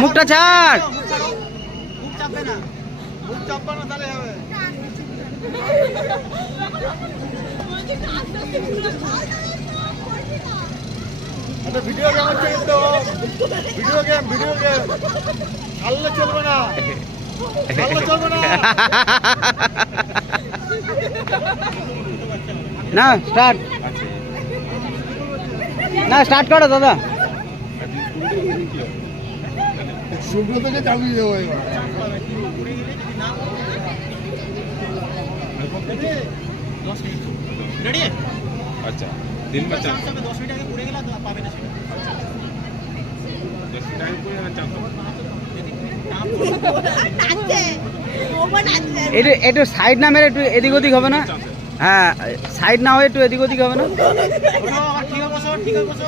মুখটা ছাড়। Video game হচ্ছে কিন্তু ভিডিও গেম ছাড়লে চলবে না, চলবে না। না স্টার্ট, না স্টার্ট করো দাদা। শুভ্র থেকে চালিয়ে দেবো এবার। আচ্ছা দিন में 10 मिनट आगे पूरे गेला तो पावे ना सेটা। 10 मिनट आगे पूरे ना चांस একটু সাইড না মেরে একটু এদিক ওদিক হবে না? হ্যাঁ সাইড না হয়ে একটু এদিক ওদিক হবে না? ঠিক আছে ঠিক আছে।